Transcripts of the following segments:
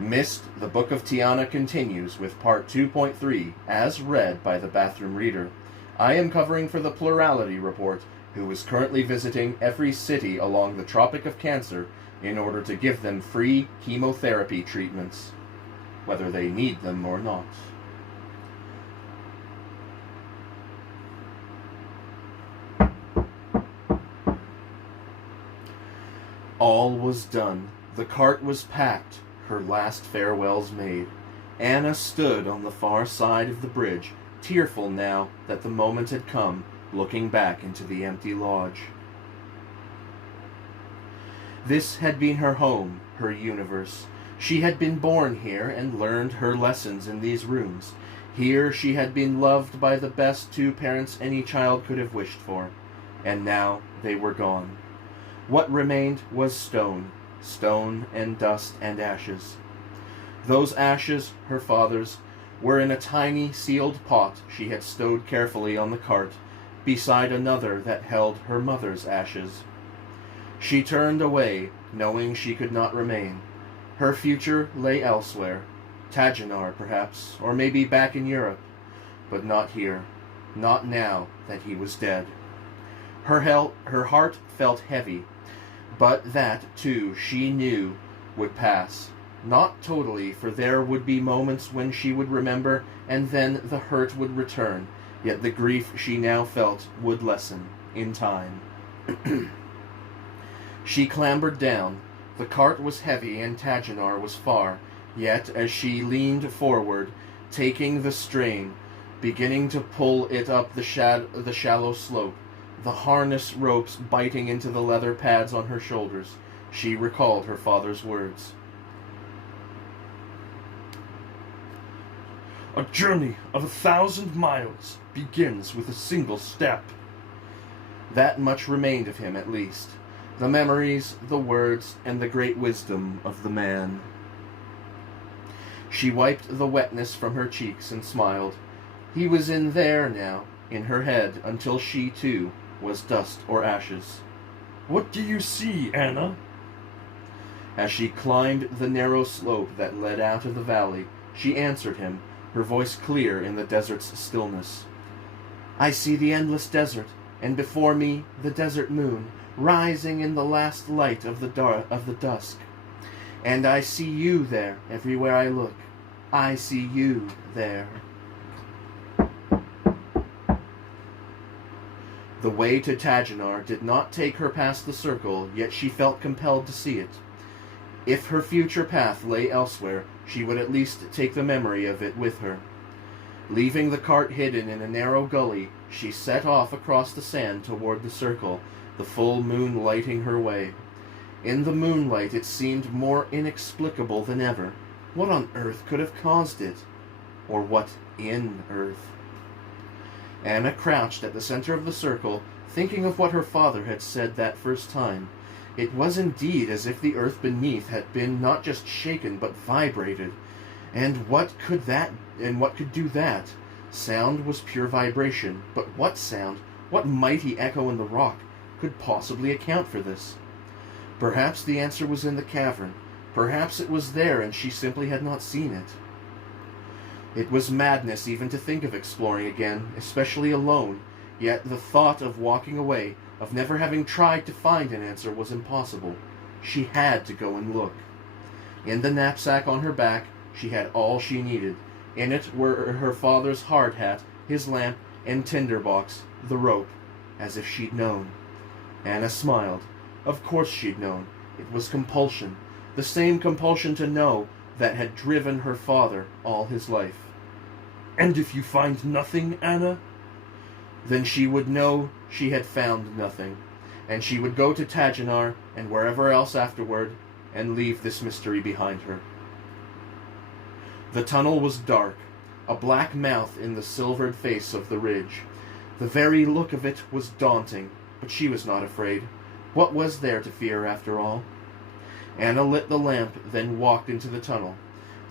Myst, the Book of Tiana continues with part 2.3, as read by the bathroom reader. I am covering for the Plurality Report, who is currently visiting every city along the Tropic of Cancer in order to give them free chemotherapy treatments, whether they need them or not. All was done. The cart was packed, her last farewells made. Anna stood on the far side of the bridge, tearful now that the moment had come, looking back into the empty lodge. This had been her home, her universe. She had been born here and learned her lessons in these rooms. Here she had been loved by the best two parents any child could have wished for. And now they were gone. What remained was stone and dust and ashes. Those ashes, her father's, were in a tiny sealed pot she had stowed carefully on the cart, beside another that held her mother's ashes. She turned away, knowing she could not remain. Her future lay elsewhere, Tagenar perhaps, or maybe back in Europe, but not here, not now that he was dead. Her heart felt heavy, but that, too, she knew would pass. Not totally, for there would be moments when she would remember, and then the hurt would return, yet the grief she now felt would lessen, in time. She clambered down. The cart was heavy and Tagenar was far, yet as she leaned forward, taking the strain, beginning to pull it up the shallow slope, the harness ropes biting into the leather pads on her shoulders, she recalled her father's words. A journey of 1,000 miles begins with a single step. That much remained of him, at least. The memories, the words, and the great wisdom of the man. She wiped the wetness from her cheeks and smiled. He was in there now, in her head, until she, too, was dust or ashes. What do you see, Anna? As she climbed the narrow slope that led out of the valley, she answered him, her voice clear in the desert's stillness. I see the endless desert, and before me the desert moon, rising in the last light of the dusk. And I see you there, everywhere I look. I see you there. The way to Tagenar did not take her past the circle, yet she felt compelled to see it. If her future path lay elsewhere, she would at least take the memory of it with her. Leaving the cart hidden in a narrow gully, she set off across the sand toward the circle, the full moon lighting her way. In the moonlight it seemed more inexplicable than ever. What on earth could have caused it? Or what in earth? Anna crouched at the center of the circle, thinking of what her father had said that first time. It was indeed as if the earth beneath had been not just shaken but vibrated. And what could do that? Sound was pure vibration, but what sound, what mighty echo in the rock, could possibly account for this? Perhaps the answer was in the cavern. Perhaps it was there and she simply had not seen it. It was madness even to think of exploring again, especially alone, yet the thought of walking away, of never having tried to find an answer, was impossible. She had to go and look. In the knapsack on her back, she had all she needed. In it were her father's hard hat, his lamp, and tinderbox, the rope, as if she'd known. Anna smiled. Of course she'd known. It was compulsion, the same compulsion to know that had driven her father all his life. And if you find nothing, Anna? Then she would know she had found nothing, and she would go to Tagenar and wherever else afterward, and leave this mystery behind her. The tunnel was dark, a black mouth in the silvered face of the ridge. The very look of it was daunting, but she was not afraid. What was there to fear, after all? Anna lit the lamp, then walked into the tunnel.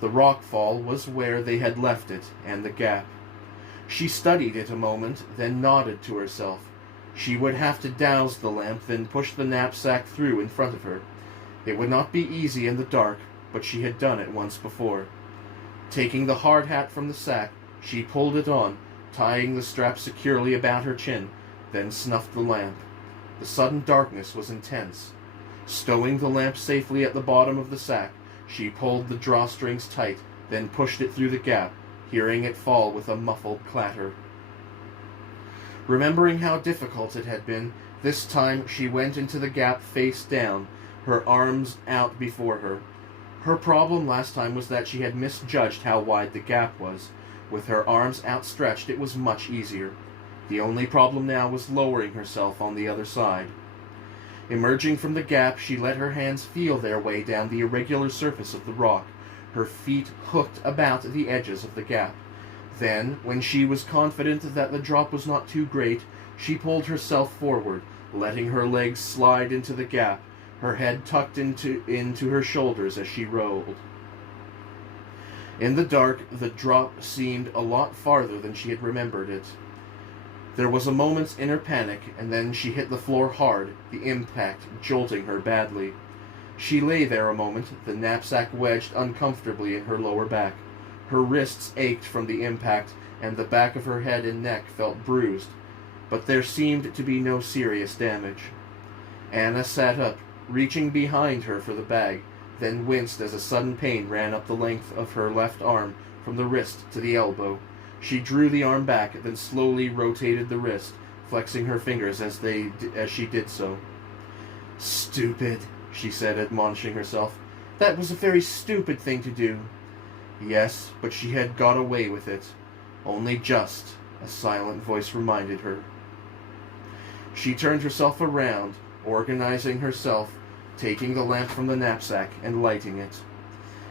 The rockfall was where they had left it, and the gap. She studied it a moment, then nodded to herself. She would have to douse the lamp, then push the knapsack through in front of her. It would not be easy in the dark, but she had done it once before. Taking the hard hat from the sack, she pulled it on, tying the strap securely about her chin, then snuffed the lamp. The sudden darkness was intense. Stowing the lamp safely at the bottom of the sack, she pulled the drawstrings tight, then pushed it through the gap, hearing it fall with a muffled clatter. Remembering how difficult it had been, this time she went into the gap face down, her arms out before her. Her problem last time was that she had misjudged how wide the gap was. With her arms outstretched, it was much easier. The only problem now was lowering herself on the other side. Emerging from the gap, she let her hands feel their way down the irregular surface of the rock, her feet hooked about the edges of the gap. Then, when she was confident that the drop was not too great, she pulled herself forward, letting her legs slide into the gap, her head tucked into her shoulders as she rolled. In the dark, the drop seemed a lot farther than she had remembered it. There was a moment's inner panic, and then she hit the floor hard, the impact jolting her badly. She lay there a moment, the knapsack wedged uncomfortably in her lower back. Her wrists ached from the impact, and the back of her head and neck felt bruised, but there seemed to be no serious damage. Anna sat up, reaching behind her for the bag, then winced as a sudden pain ran up the length of her left arm from the wrist to the elbow. She drew the arm back, then slowly rotated the wrist, flexing her fingers as she did so. "Stupid," she said, admonishing herself. "That was a very stupid thing to do." Yes, but she had got away with it. Only just, a silent voice reminded her. She turned herself around, organizing herself, taking the lamp from the knapsack and lighting it.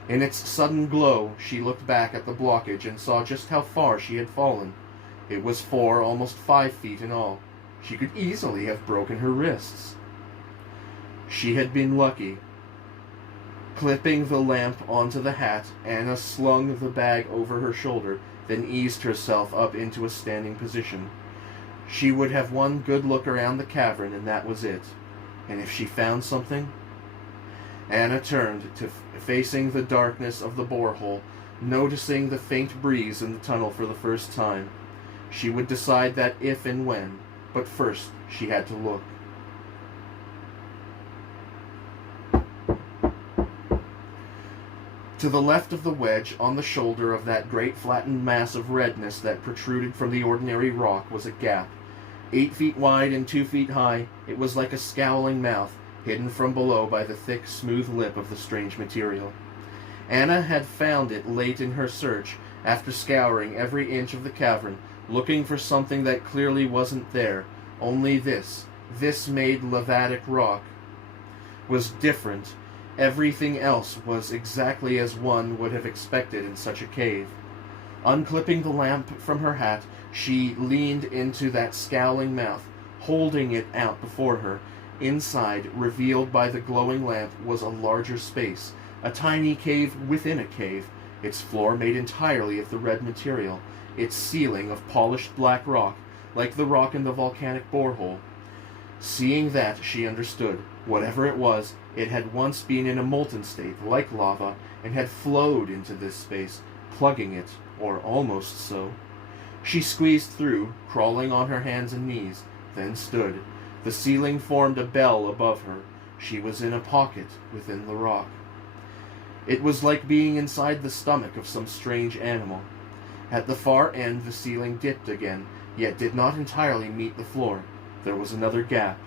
In its sudden glow, she looked back at the blockage and saw just how far she had fallen. It was 4, almost 5 feet in all. She could easily have broken her wrists. She had been lucky. Clipping the lamp onto the hat, Anna slung the bag over her shoulder, then eased herself up into a standing position. She would have one good look around the cavern, and that was it. And if she found something? Anna turned to facing the darkness of the borehole, noticing the faint breeze in the tunnel for the first time. She would decide that if and when, but first she had to look. To the left of the wedge, on the shoulder of that great flattened mass of redness that protruded from the ordinary rock, was a gap. 8 feet wide and 2 feet high, it was like a scowling mouth, hidden from below by the thick, smooth lip of the strange material. Anna had found it late in her search, after scouring every inch of the cavern, looking for something that clearly wasn't there. Only this made lavatic rock, was different. Everything else was exactly as one would have expected in such a cave. Unclipping the lamp from her hat, she leaned into that scowling mouth, holding it out before her. Inside, revealed by the glowing lamp, was a larger space, a tiny cave within a cave, its floor made entirely of the red material, its ceiling of polished black rock, like the rock in the volcanic borehole. Seeing that, she understood. Whatever it was, it had once been in a molten state, like lava, and had flowed into this space, plugging it, or almost so. She squeezed through, crawling on her hands and knees, then stood. The ceiling formed a bell above her. She was in a pocket within the rock. It was like being inside the stomach of some strange animal. At the far end, the ceiling dipped again, yet did not entirely meet the floor. There was another gap.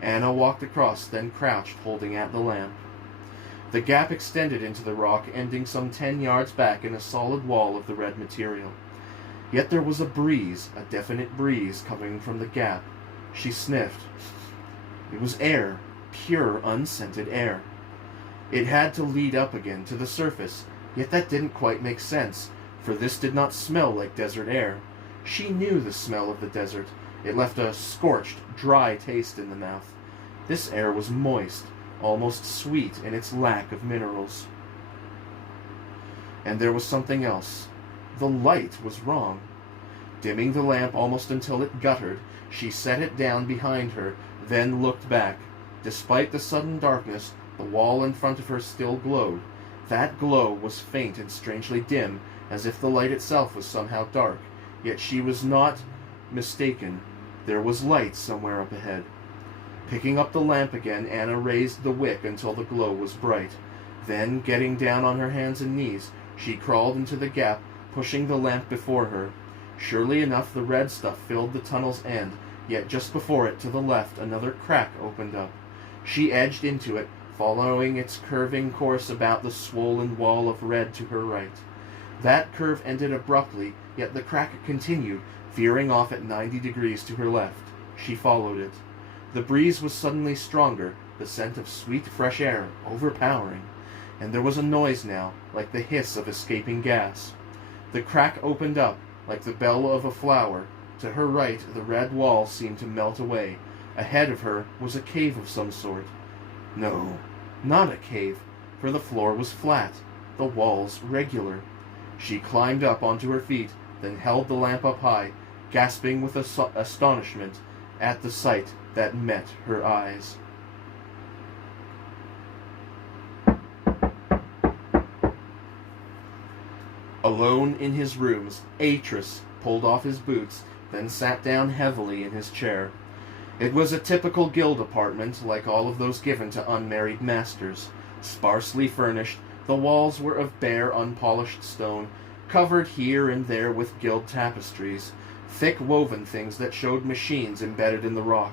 Anna walked across, then crouched, holding at the lamp. The gap extended into the rock, ending some 10 yards back in a solid wall of the red material. Yet there was a breeze, a definite breeze, coming from the gap. She sniffed. It was air, pure, unscented air. It had to lead up again to the surface, yet that didn't quite make sense, for this did not smell like desert air. She knew the smell of the desert. It left a scorched, dry taste in the mouth. This air was moist, almost sweet in its lack of minerals. And there was something else. The light was wrong. Dimming the lamp almost until it guttered, she set it down behind her, then looked back. Despite the sudden darkness, the wall in front of her still glowed. That glow was faint and strangely dim, as if the light itself was somehow dark, yet she was not mistaken. There was light somewhere up ahead. Picking up the lamp again, Anna raised the wick until the glow was bright. Then, getting down on her hands and knees, she crawled into the gap, pushing the lamp before her. Surely enough, the red stuff filled the tunnel's end, yet just before it, to the left, another crack opened up. She edged into it, following its curving course about the swollen wall of red to her right. That curve ended abruptly, yet the crack continued, veering off at 90 degrees to her left. She followed it. The breeze was suddenly stronger, the scent of sweet fresh air overpowering, and there was a noise now, like the hiss of escaping gas. The crack opened up, like the bell of a flower. To her right, the red wall seemed to melt away. Ahead of her was a cave of some sort. No, not a cave, for the floor was flat, the walls regular. She climbed up onto her feet, then held the lamp up high, gasping with astonishment at the sight that met her eyes. Alone in his rooms, Atris pulled off his boots, then sat down heavily in his chair. It was a typical guild apartment, like all of those given to unmarried masters. Sparsely furnished, the walls were of bare, unpolished stone, covered here and there with guild tapestries, thick woven things that showed machines embedded in the rock.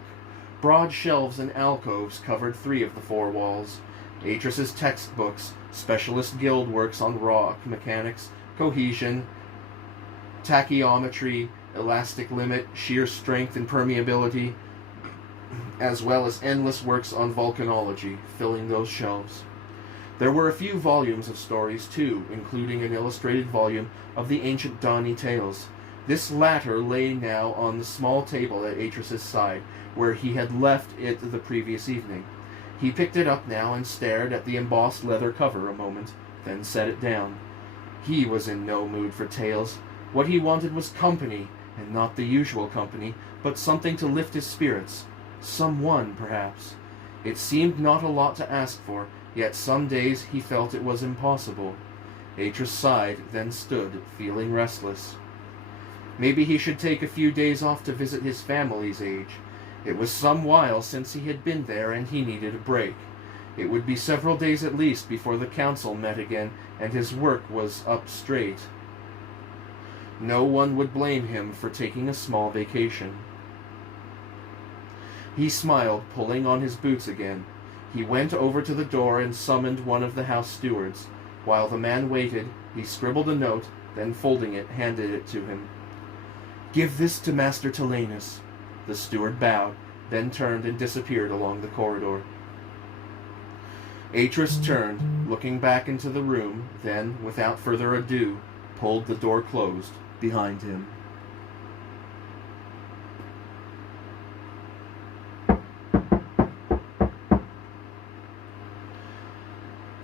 Broad shelves and alcoves covered 3 of the 4 walls. Atris's textbooks, specialist guild works on rock mechanics, cohesion, tachyometry, elastic limit, shear strength, and permeability, as well as endless works on volcanology, filling those shelves. There were a few volumes of stories, too, including an illustrated volume of the ancient Dani tales. This latter lay now on the small table at Atris's side, where he had left it the previous evening. He picked it up now and stared at the embossed leather cover a moment, then set it down. He was in no mood for tales. What he wanted was company, and not the usual company, but something to lift his spirits. Someone, perhaps. It seemed not a lot to ask for, yet some days he felt it was impossible. Atris sighed, then stood, feeling restless. Maybe he should take a few days off to visit his family's age. It was some while since he had been there, and he needed a break. It would be several days at least before the council met again, and his work was up straight. No one would blame him for taking a small vacation. He smiled, pulling on his boots again. He went over to the door and summoned one of the house stewards. While the man waited, he scribbled a note, then folding it, handed it to him. "Give this to Master Tilanus." The steward bowed, then turned and disappeared along the corridor. Atris turned, looking back into the room, then, without further ado, pulled the door closed behind him.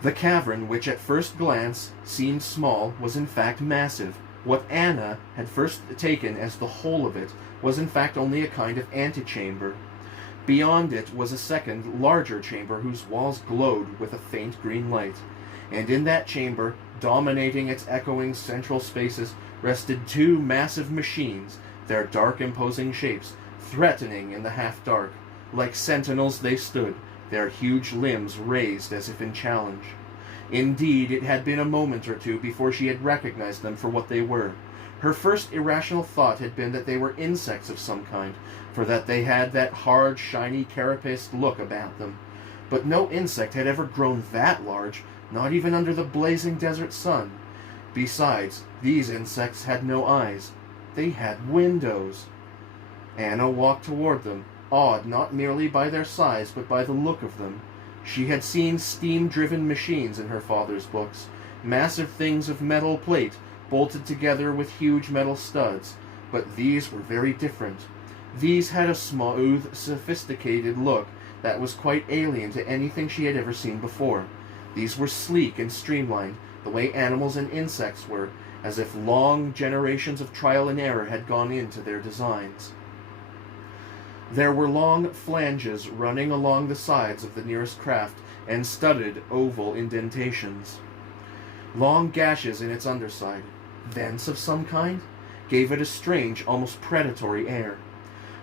The cavern, which at first glance seemed small, was in fact massive. What Anna had first taken as the whole of it was in fact only a kind of antechamber. Beyond it was a second, larger chamber whose walls glowed with a faint green light. And in that chamber, dominating its echoing central spaces, rested 2 massive machines, their dark imposing shapes threatening in the half-dark. Like sentinels they stood, their huge limbs raised as if in challenge. Indeed, it had been a moment or two before she had recognized them for what they were. Her first irrational thought had been that they were insects of some kind, for that they had that hard, shiny, carapaced look about them. But no insect had ever grown that large, not even under the blazing desert sun. Besides, these insects had no eyes. They had windows. Anna walked toward them, awed not merely by their size, but by the look of them. She had seen steam-driven machines in her father's books, massive things of metal plate, bolted together with huge metal studs, but these were very different. These had a smooth, sophisticated look that was quite alien to anything she had ever seen before. These were sleek and streamlined, the way animals and insects were, as if long generations of trial and error had gone into their designs. There were long flanges running along the sides of the nearest craft, and studded oval indentations. Long gashes in its underside, vents of some kind, gave it a strange, almost predatory air.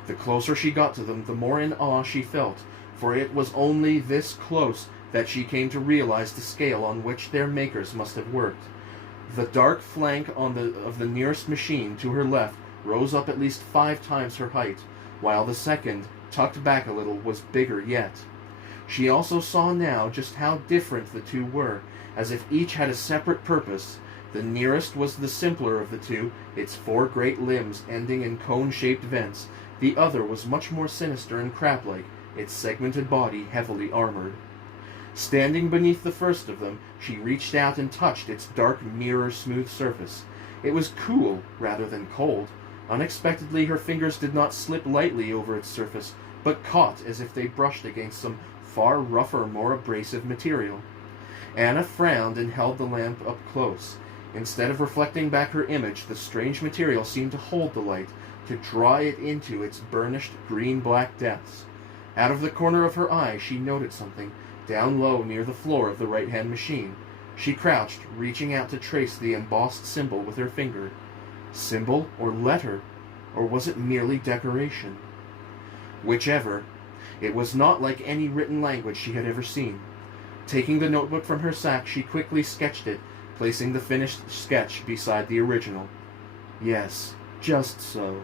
The closer she got to them, the more in awe she felt, for it was only this close that she came to realize the scale on which their makers must have worked. The dark flank of the nearest machine to her left rose up at least 5 times her height, while the second, tucked back a little, was bigger yet. She also saw now just how different the two were, as if each had a separate purpose. The nearest was the simpler of the two, its 4 great limbs ending in cone-shaped vents. The other was much more sinister and crab-like, its segmented body heavily armored. Standing beneath the first of them, she reached out and touched its dark, mirror-smooth surface. It was cool rather than cold. Unexpectedly, her fingers did not slip lightly over its surface, but caught as if they brushed against some far rougher, more abrasive material. Anna frowned and held the lamp up close. Instead of reflecting back her image, the strange material seemed to hold the light, to draw it into its burnished green-black depths. Out of the corner of her eye, she noted something, down low near the floor of the right-hand machine. She crouched, reaching out to trace the embossed symbol with her finger. Symbol or letter, or was it merely decoration? Whichever, it was not like any written language she had ever seen. Taking the notebook from her sack, she quickly sketched it, placing the finished sketch beside the original. Yes, just so.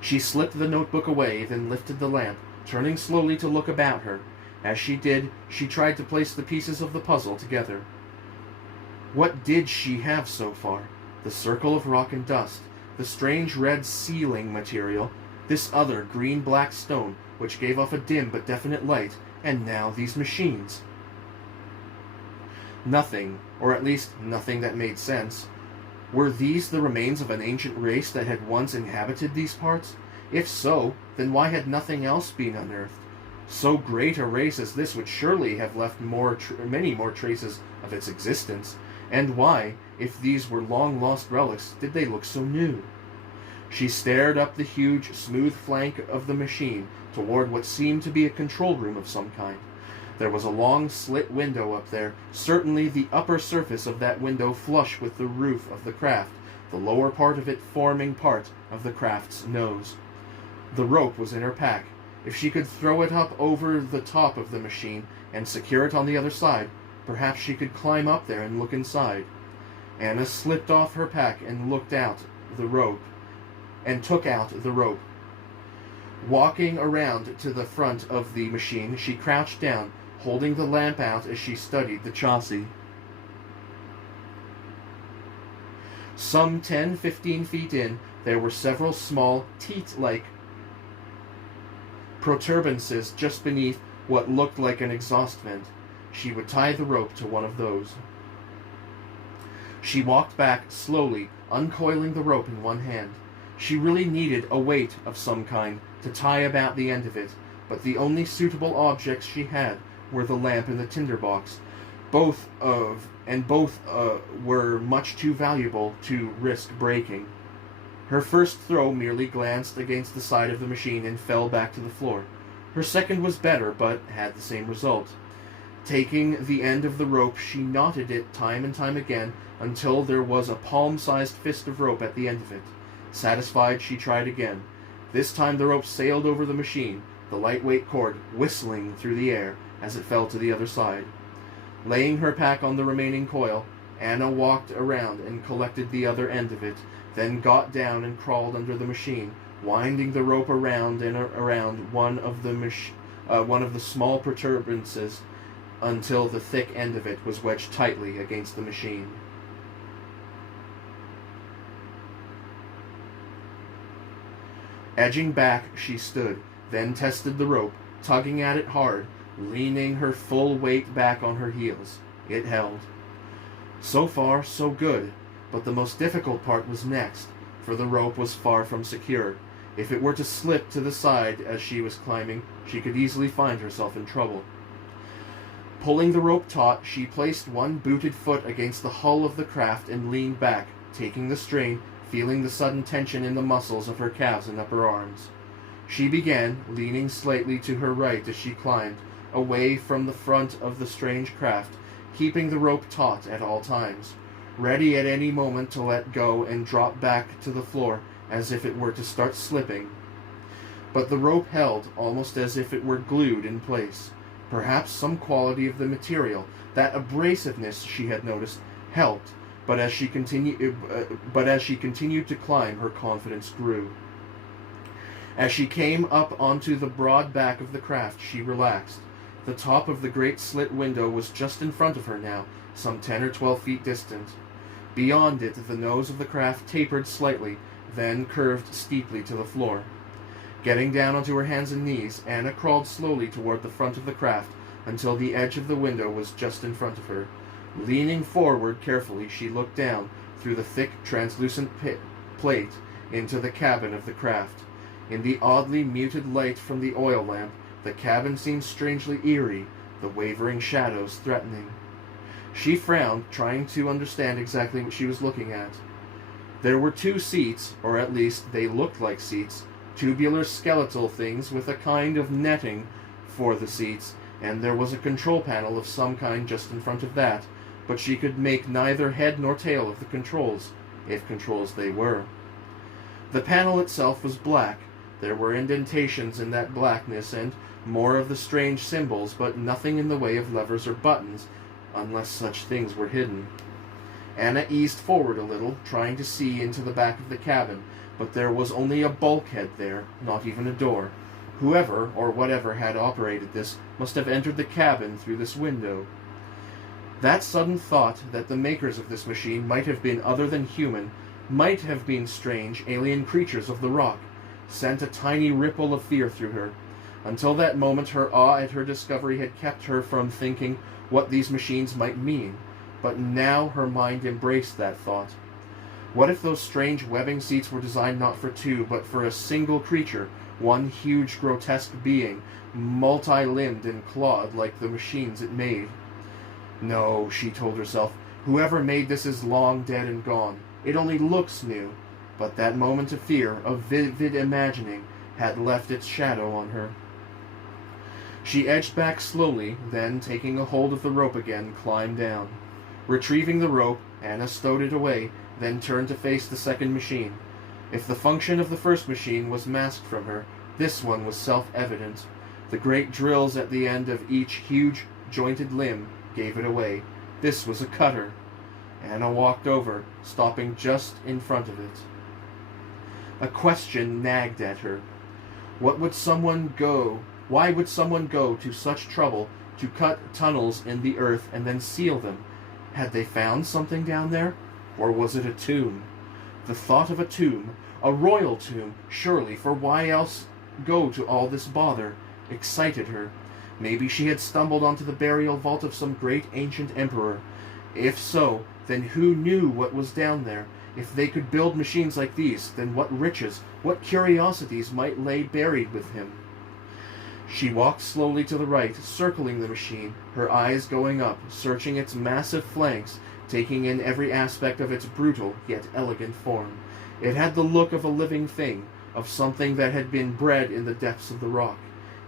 She slipped the notebook away, then lifted the lamp, turning slowly to look about her. As she did, she tried to place the pieces of the puzzle together. What did she have so far? The circle of rock and dust, the strange red ceiling material, this other green-black stone, which gave off a dim but definite light, and now these machines. Nothing, or at least nothing that made sense. Were these the remains of an ancient race that had once inhabited these parts? If so, then why had nothing else been unearthed? So great a race as this would surely have left many more traces of its existence. And why, if these were long-lost relics, did they look so new? She stared up the huge, smooth flank of the machine toward what seemed to be a control room of some kind. There was a long slit window up there, certainly the upper surface of that window flush with the roof of the craft, the lower part of it forming part of the craft's nose. The rope was in her pack. If she could throw it up over the top of the machine and secure it on the other side, perhaps she could climb up there and look inside. Anna slipped off her pack and took out the rope. Walking around to the front of the machine, she crouched down, holding the lamp out as she studied the chassis. Some 10-15 feet in, there were several small, teat-like protuberances just beneath what looked like an exhaust vent. She would tie the rope to one of those. She walked back slowly, uncoiling the rope in one hand. She really needed a weight of some kind to tie about the end of it, but the only suitable objects she had were the lamp and the tinderbox. Both were much too valuable to risk breaking. Her first throw merely glanced against the side of the machine and fell back to the floor. Her second was better, but had the same result. Taking the end of the rope, she knotted it time and time again until there was a palm-sized fist of rope at the end of it. Satisfied, she tried again. This time the rope sailed over the machine, the lightweight cord whistling through the air as it fell to the other side. Laying her pack on the remaining coil, Anna walked around and collected the other end of it, then got down and crawled under the machine, winding the rope around and around one of the small protuberances until the thick end of it was wedged tightly against the machine. Edging back, she stood, then tested the rope, tugging at it hard, leaning her full weight back on her heels. It held. So far, so good, but the most difficult part was next, for the rope was far from secure. If it were to slip to the side as she was climbing, she could easily find herself in trouble. Pulling the rope taut, she placed one booted foot against the hull of the craft and leaned back, taking the strain, feeling the sudden tension in the muscles of her calves and upper arms. She began, leaning slightly to her right as she climbed, away from the front of the strange craft, keeping the rope taut at all times, ready at any moment to let go and drop back to the floor as if it were to start slipping. But the rope held almost as if it were glued in place. Perhaps some quality of the material, that abrasiveness she had noticed, helped, but as she continued to climb, her confidence grew. As she came up onto the broad back of the craft, she relaxed. The top of the great slit window was just in front of her now, some 10 or 12 feet distant. Beyond it, the nose of the craft tapered slightly, then curved steeply to the floor. Getting down onto her hands and knees, Anna crawled slowly toward the front of the craft until the edge of the window was just in front of her. Leaning forward carefully, she looked down through the thick, translucent plate into the cabin of the craft. In the oddly muted light from the oil lamp, the cabin seemed strangely eerie, the wavering shadows threatening. She frowned, trying to understand exactly what she was looking at. There were 2 seats, or at least they looked like seats, tubular skeletal things with a kind of netting for the seats, and there was a control panel of some kind just in front of that, but she could make neither head nor tail of the controls, if controls they were. The panel itself was black. There were indentations in that blackness and more of the strange symbols, but nothing in the way of levers or buttons, unless such things were hidden. Anna eased forward a little, trying to see into the back of the cabin, but there was only a bulkhead there, not even a door. Whoever, or whatever had operated this, must have entered the cabin through this window. That sudden thought that the makers of this machine might have been other than human, might have been strange, alien creatures of the rock, sent a tiny ripple of fear through her. Until that moment, her awe at her discovery had kept her from thinking what these machines might mean, but now her mind embraced that thought. What if those strange webbing seats were designed not for 2, but for a single creature, one huge grotesque being, multi-limbed and clawed like the machines it made? No, she told herself, whoever made this is long dead and gone. It only looks new, but that moment of fear, of vivid imagining, had left its shadow on her. She edged back slowly, then, taking a hold of the rope again, climbed down. Retrieving the rope, Anna stowed it away, then turned to face the second machine. If the function of the first machine was masked from her, this one was self-evident. The great drills at the end of each huge, jointed limb gave it away. This was a cutter. Anna walked over, stopping just in front of it. A question nagged at her. Why would someone go to such trouble to cut tunnels in the earth and then seal them? Had they found something down there? Or was it a tomb? The thought of a tomb, a royal tomb, surely, for why else go to all this bother, excited her. Maybe she had stumbled onto the burial vault of some great ancient emperor. If so, then who knew what was down there? If they could build machines like these, then what riches, what curiosities might lay buried with him? She walked slowly to the right, circling the machine, her eyes going up, searching its massive flanks, taking in every aspect of its brutal yet elegant form. It had the look of a living thing, of something that had been bred in the depths of the rock.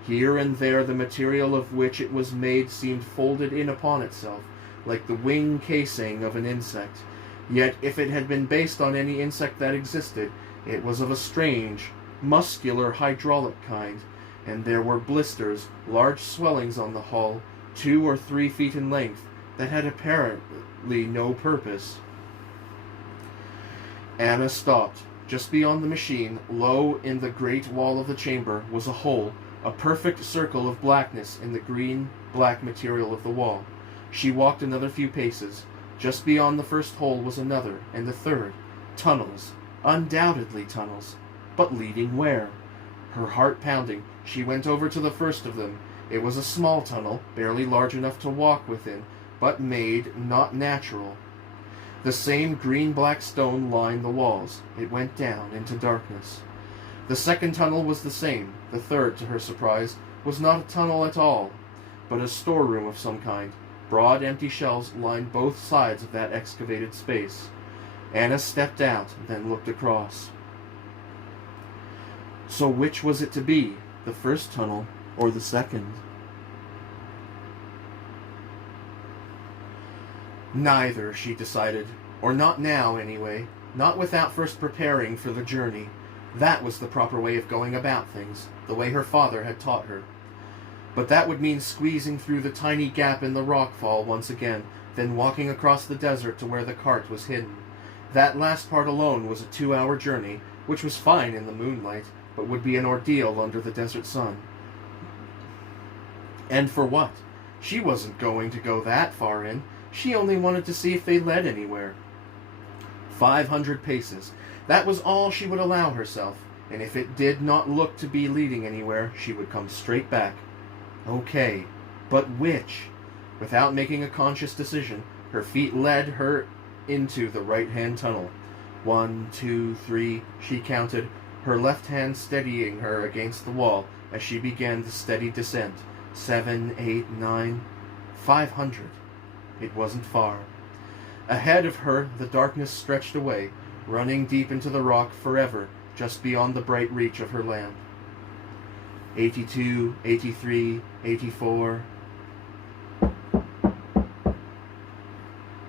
Here and there the material of which it was made seemed folded in upon itself, like the wing casing of an insect. Yet if it had been based on any insect that existed, it was of a strange, muscular, hydraulic kind, and there were blisters, large swellings on the hull, 2 or 3 feet in length, that had apparently no purpose. Anna stopped. Just beyond the machine, low in the great wall of the chamber, was a hole, a perfect circle of blackness in the green-black material of the wall. She walked another few paces. Just beyond the first hole was another, and the third. Tunnels. Undoubtedly tunnels. But leading where? Her heart pounding, she went over to the first of them. It was a small tunnel, barely large enough to walk within, but made not natural. The same green-black stone lined the walls. It went down into darkness. The second tunnel was the same. The third, to her surprise, was not a tunnel at all, but a storeroom of some kind. Broad, empty shelves lined both sides of that excavated space. Anna stepped out, then looked across. So which was it to be, the first tunnel or the second? Neither, she decided. Or not now, anyway. Not without first preparing for the journey. That was the proper way of going about things, the way her father had taught her. But that would mean squeezing through the tiny gap in the rockfall once again, then walking across the desert to where the cart was hidden. That last part alone was a 2-hour journey, which was fine in the moonlight, but would be an ordeal under the desert sun. And for what? She wasn't going to go that far in. She only wanted to see if they led anywhere. 500 paces. That was all she would allow herself, and if it did not look to be leading anywhere, she would come straight back. Okay, but which? Without making a conscious decision, her feet led her into the right-hand tunnel. 1, 2, 3, she counted, her left hand steadying her against the wall as she began the steady descent. 7, 8, 9, 500. It wasn't far. Ahead of her, the darkness stretched away, running deep into the rock forever, just beyond the bright reach of her lamp. 82, 83, 84.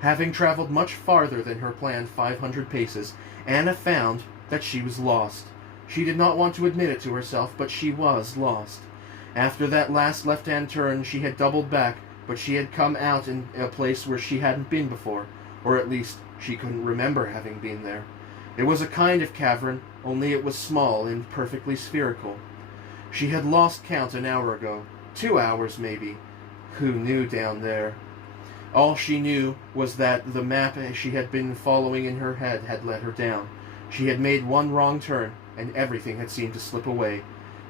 Having traveled much farther than her planned 500 paces, Anna found that she was lost. She did not want to admit it to herself, but she was lost. After that last left-hand turn, she had doubled back, but she had come out in a place where she hadn't been before, or at least she couldn't remember having been there. It was a kind of cavern, only it was small and perfectly spherical. She had lost count an hour ago, 2 hours maybe. Who knew down there? All she knew was that the map she had been following in her head had led her down. She had made one wrong turn, and everything had seemed to slip away.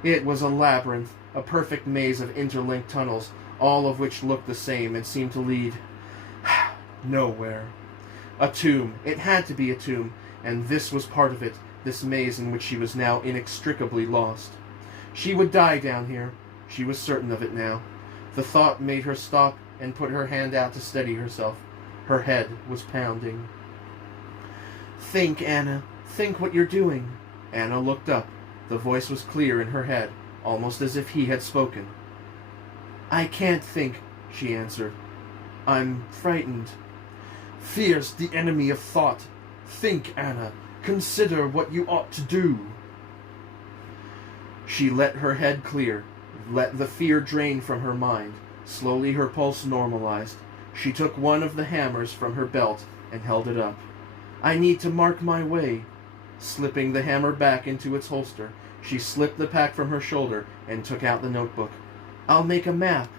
It was a labyrinth, a perfect maze of interlinked tunnels, all of which looked the same and seemed to lead nowhere. A tomb. It had to be a tomb, and this was part of it, this maze in which she was now inextricably lost. She would die down here. She was certain of it now. The thought made her stop and put her hand out to steady herself. Her head was pounding. Think, Anna. Think what you're doing. Anna looked up. The voice was clear in her head, almost as if he had spoken. I can't think, she answered. I'm frightened. Fear's the enemy of thought. Think, Anna. Consider what you ought to do. She let her head clear, let the fear drain from her mind. Slowly her pulse normalized. She took one of the hammers from her belt and held it up. I need to mark my way. Slipping the hammer back into its holster, she slipped the pack from her shoulder and took out the notebook. I'll make a map.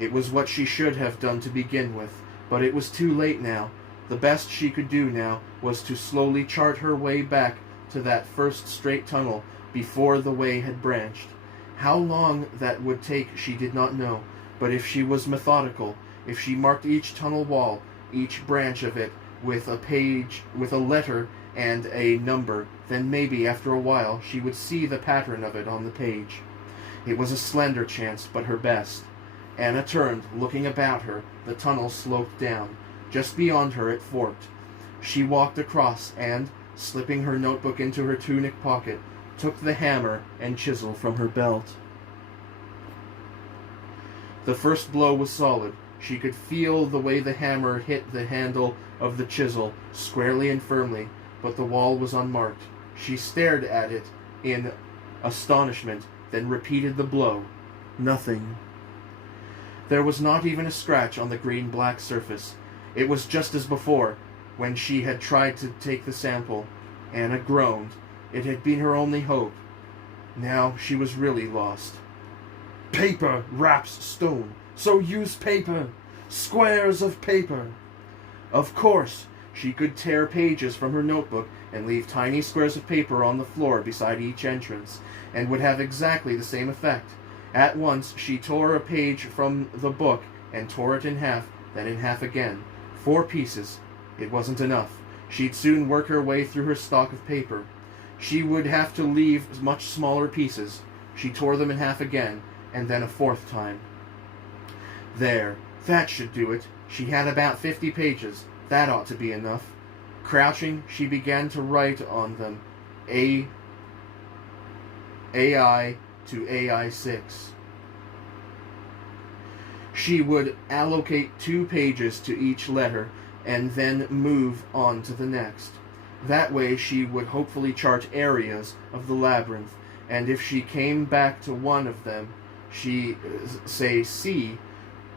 It was what she should have done to begin with, but it was too late now. The best she could do now was to slowly chart her way back to that first straight tunnel before the way had branched. How long that would take she did not know, but if she was methodical, if she marked each tunnel wall, each branch of it, with a page, with a letter and a number, then maybe after a while she would see the pattern of it on the page. It was a slender chance, but her best. Anna turned, looking about her. The tunnel sloped down. Just beyond her it forked. She walked across and, slipping her notebook into her tunic pocket, took the hammer and chisel from her belt. The first blow was solid. She could feel the way the hammer hit the handle of the chisel, squarely and firmly, but the wall was unmarked. She stared at it in astonishment, then repeated the blow. Nothing. There was not even a scratch on the green-black surface. It was just as before, when she had tried to take the sample. Anna groaned. It had been her only hope. Now she was really lost. Paper wraps stone, so use paper. Squares of paper. Of course, she could tear pages from her notebook and leave tiny squares of paper on the floor beside each entrance, and would have exactly the same effect. At once she tore a page from the book and tore it in half, then in half again. 4 pieces. It wasn't enough. She'd soon work her way through her stock of paper. She would have to leave much smaller pieces. She tore them in half again, and then a 4th time. There. That should do it. She had about 50 pages. That ought to be enough. Crouching, she began to write on them. AI to AI6. She would allocate 2 pages to each letter and then move on to the next. That way she would hopefully chart areas of the labyrinth, and if she came back to one of them, say C,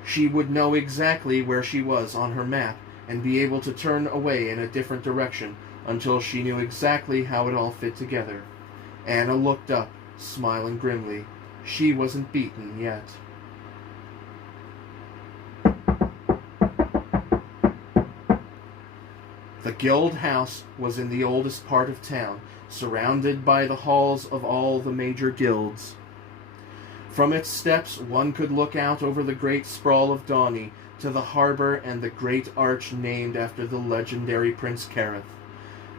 she would know exactly where she was on her map and be able to turn away in a different direction until she knew exactly how it all fit together. Anna looked up, smiling grimly. She wasn't beaten yet. The guild house was in the oldest part of town, surrounded by the halls of all the major guilds. From its steps one could look out over the great sprawl of Dawny to the harbor and the great arch named after the legendary Prince Kareth.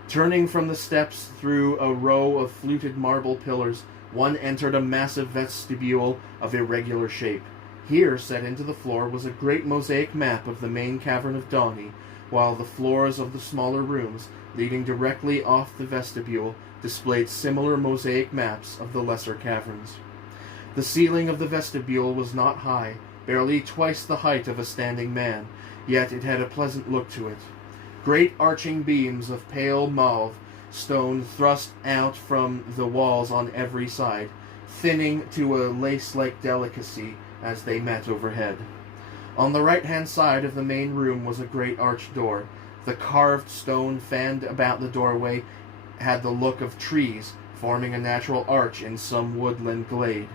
Turning from the steps through a row of fluted marble pillars, one entered a massive vestibule of irregular shape. Here, set into the floor, was a great mosaic map of the main cavern of Dawny, while the floors of the smaller rooms, leading directly off the vestibule, displayed similar mosaic maps of the lesser caverns. The ceiling of the vestibule was not high, barely twice the height of a standing man, yet it had a pleasant look to it. Great arching beams of pale mauve stone thrust out from the walls on every side, thinning to a lace-like delicacy as they met overhead. On the right-hand side of the main room was a great arched door. The carved stone fanned about the doorway had the look of trees forming a natural arch in some woodland glade.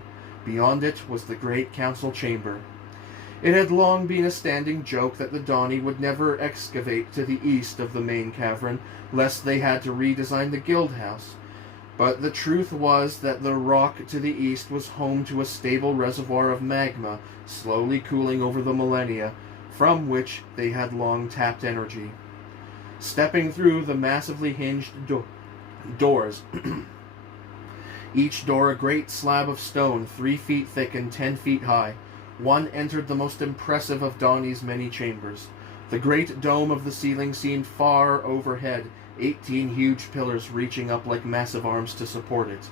Beyond it was the great council chamber. It had long been a standing joke that the Dawny would never excavate to the east of the main cavern, lest they had to redesign the guild house. But the truth was that the rock to the east was home to a stable reservoir of magma, slowly cooling over the millennia, from which they had long tapped energy. Stepping through the massively hinged doors, each door a great slab of stone 3 feet thick and 10 feet high, one entered the most impressive of Dawny's many chambers. The great dome of the ceiling seemed far overhead, 18 huge pillars reaching up like massive arms to support it.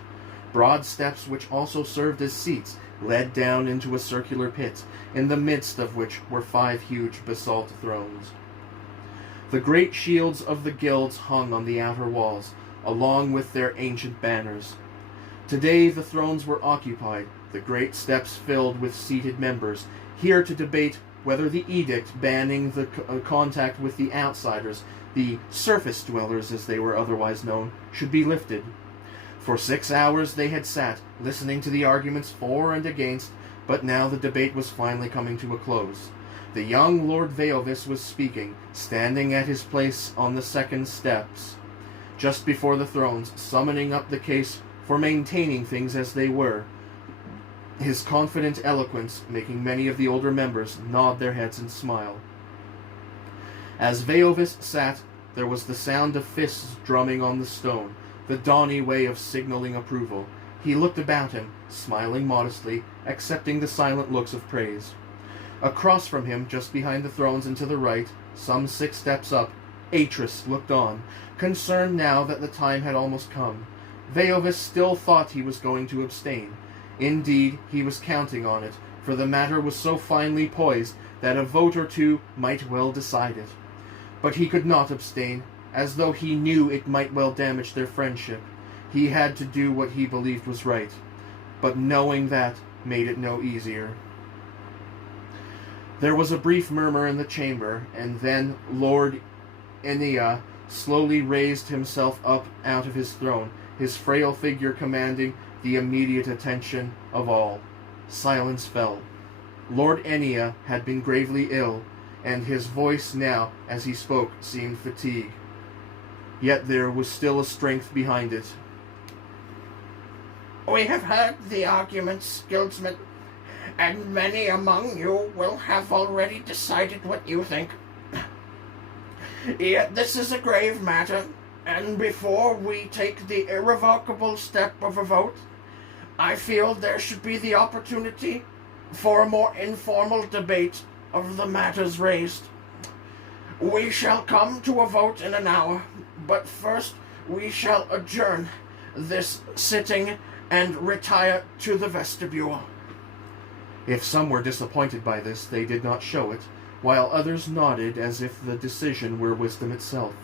Broad steps, which also served as seats, led down into a circular pit, in the midst of which were 5 huge basalt thrones. The great shields of the guilds hung on the outer walls, along with their ancient banners. Today the thrones were occupied, the great steps filled with seated members, here to debate whether the edict banning the contact with the outsiders, the surface dwellers as they were otherwise known, should be lifted. For 6 hours they had sat, listening to the arguments for and against, but now the debate was finally coming to a close. The young Lord Veovis was speaking, standing at his place on the second steps, just before the thrones, summoning up the case for maintaining things as they were, his confident eloquence making many of the older members nod their heads and smile. As Veovis sat, there was the sound of fists drumming on the stone, the Dawny way of signaling approval. He looked about him, smiling modestly, accepting the silent looks of praise. Across from him, just behind the thrones and to the right, some 6 steps up, Atris looked on, concerned now that the time had almost come. Veovis still thought he was going to abstain. Indeed, he was counting on it, for the matter was so finely poised that a vote or 2 might well decide it. But he could not abstain, as though he knew it might well damage their friendship. He had to do what he believed was right, but knowing that made it no easier. There was a brief murmur in the chamber, and then Lord Enia slowly raised himself up out of his throne, his frail figure commanding the immediate attention of all. Silence fell. Lord Enia had been gravely ill, and his voice now, as he spoke, seemed fatigued. Yet there was still a strength behind it. We have heard the arguments, guildsmen, and many among you will have already decided what you think. Yet this is a grave matter, and before we take the irrevocable step of a vote, I feel there should be the opportunity for a more informal debate of the matters raised. We shall come to a vote in an hour, but first we shall adjourn this sitting and retire to the vestibule. If some were disappointed by this, they did not show it, while others nodded as if the decision were wisdom itself.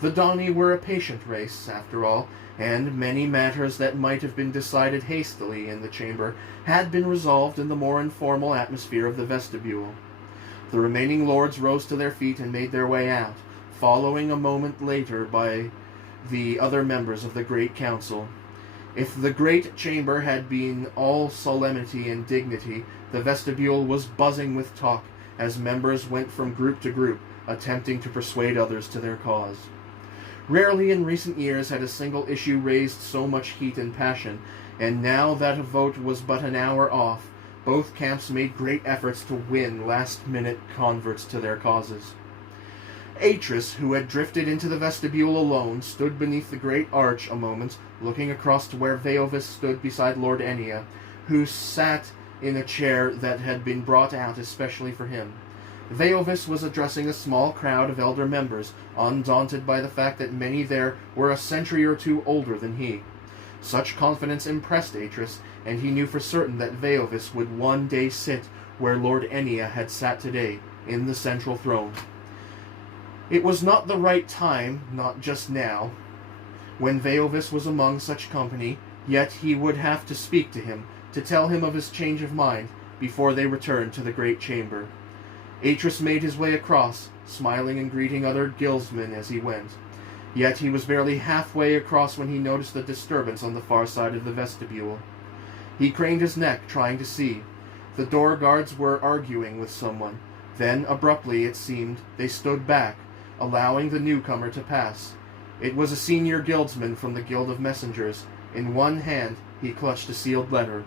The Dani were a patient race, after all, and many matters that might have been decided hastily in the chamber had been resolved in the more informal atmosphere of the vestibule. The remaining lords rose to their feet and made their way out, following a moment later by the other members of the Great Council. If the great chamber had been all solemnity and dignity, the vestibule was buzzing with talk as members went from group to group, attempting to persuade others to their cause. Rarely in recent years had a single issue raised so much heat and passion, and now that a vote was but an hour off, both camps made great efforts to win last-minute converts to their causes. Atris, who had drifted into the vestibule alone, stood beneath the great arch a moment, looking across to where Veovis stood beside Lord Enia, who sat in a chair that had been brought out especially for him. Veovis was addressing a small crowd of elder members, undaunted by the fact that many there were a century or two older than he. Such confidence impressed Atris, and he knew for certain that Veovis would one day sit where Lord Enia had sat today, in the central throne. It was not the right time, not just now, when Veovis was among such company, yet he would have to speak to him, to tell him of his change of mind, before they returned to the great chamber. Atris made his way across, smiling and greeting other guildsmen as he went. Yet he was barely halfway across when he noticed a disturbance on the far side of the vestibule. He craned his neck, trying to see. The door guards were arguing with someone. Then, abruptly, it seemed, they stood back, allowing the newcomer to pass. It was a senior guildsman from the Guild of Messengers. In one hand, he clutched a sealed letter.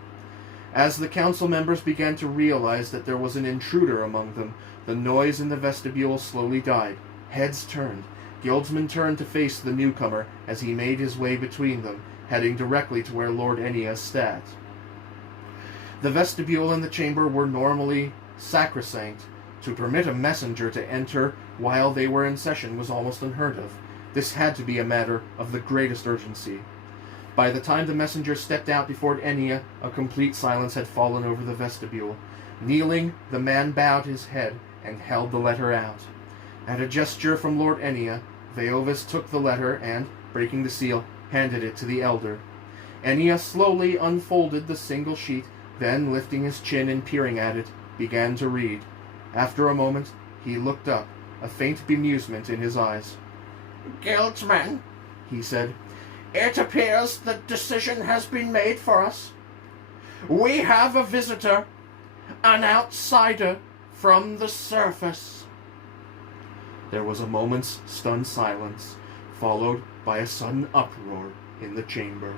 As the council members began to realize that there was an intruder among them, the noise in the vestibule slowly died. Heads turned. Guildsmen turned to face the newcomer as he made his way between them, heading directly to where Lord Enia sat. The vestibule and the chamber were normally sacrosanct. To permit a messenger to enter while they were in session was almost unheard of. This had to be a matter of the greatest urgency. By the time the messenger stepped out before Enia, a complete silence had fallen over the vestibule. Kneeling, the man bowed his head and held the letter out. At a gesture from Lord Enia, Veovis took the letter and, breaking the seal, handed it to the elder. Enia slowly unfolded the single sheet, then, lifting his chin and peering at it, began to read. After a moment, he looked up, a faint bemusement in his eyes. Guildsmen, He said, it appears the decision has been made for us. We have a visitor, an outsider from the surface. There was a moment's stunned silence, followed by a sudden uproar in the chamber.